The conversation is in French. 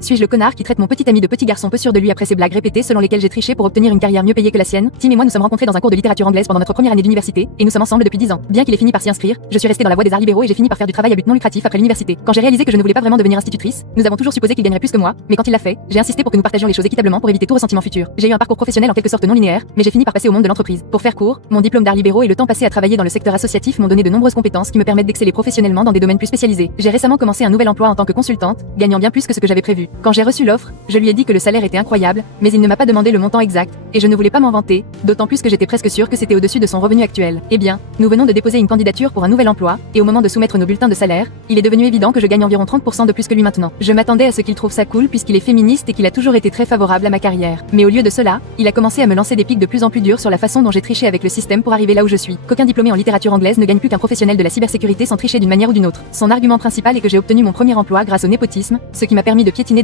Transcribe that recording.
Suis-je le connard qui traite mon petit ami de petit garçon peu sûr de lui après ses blagues répétées selon lesquelles j'ai triché pour obtenir une carrière mieux payée que la sienne? Tim et moi nous sommes rencontrés dans un cours de littérature anglaise pendant notre première année d'université, et nous sommes ensemble depuis 10 ans. Bien qu'il ait fini par s'y inscrire, je suis restée dans la voie des arts libéraux et j'ai fini par faire du travail à but non lucratif après l'université. Quand j'ai réalisé que je ne voulais pas vraiment devenir institutrice, nous avons toujours supposé qu'il gagnerait plus que moi, mais quand il l'a fait, j'ai insisté pour que nous partagions les choses équitablement pour éviter tout ressentiment futur. J'ai eu un parcours professionnel en quelque sorte non linéaire, mais j'ai fini par passer au monde de l'entreprise. Pour faire court, mon diplôme d'arts libéraux et le temps passé à travailler dans le secteur associatif m'ont donné de nombreuses compétences qui me permettent d'exceller professionnellement dans des domaines plus spécialisés. J'ai récemment commencé un nouvel emploi en tant que consultante, gagnant bien plus que ce que j'avais prévu. Quand j'ai reçu l'offre, je lui ai dit que le salaire était incroyable, mais il ne m'a pas demandé le montant exact, et je ne voulais pas m'en vanter, d'autant plus que j'étais presque sûre que c'était au-dessus de son revenu actuel. Eh bien, nous venons de déposer une candidature pour un nouvel emploi, et au moment de soumettre nos bulletins de salaire, il est devenu évident que je gagne environ 30% de plus que lui maintenant. Je m'attendais à ce qu'il trouve ça cool puisqu'il est féministe et qu'il a toujours été très favorable à ma carrière. Mais au lieu de cela, il a commencé à me lancer des pics de plus en plus durs sur la façon dont j'ai triché avec le système pour arriver là où je suis. Qu'aucun diplômé en littérature anglaise ne gagne plus qu'un professionnel de la cybersécurité sans tricher d'une manière ou d'une autre. Son argument principal est que j'ai obtenu mon premier emploi grâce au népotisme, ce qui m'a permis de piétiner